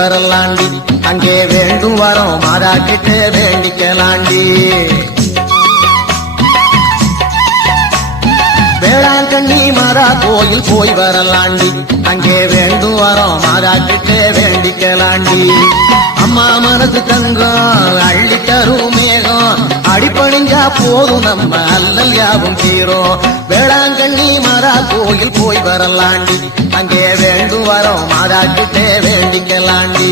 வரலாண்டி அங்கே வேண்டும் வரோம் மாதாக்கிட்டே வேண்டிக்கலாண்டி வேளாங்கண்ணி மாதா கோயில் போய் வரலாண்டி அங்கே வேண்டும் வரோம் மாதாக்கிட்டே வேண்டிக்கலாண்டி அம்மா மனது தங்கம் அள்ளி தரும் மேகம் அடிப்பணிஞ்சா போதும் நம்ம அல்லல் யாவும் தீரும் வேளாங்கண்ணி மாதா கோயில் போய் வரலாண்டி அங்கே வேண்டும் வரோம் மாதாக்கிட்டே வேண்டிக்கலாண்டி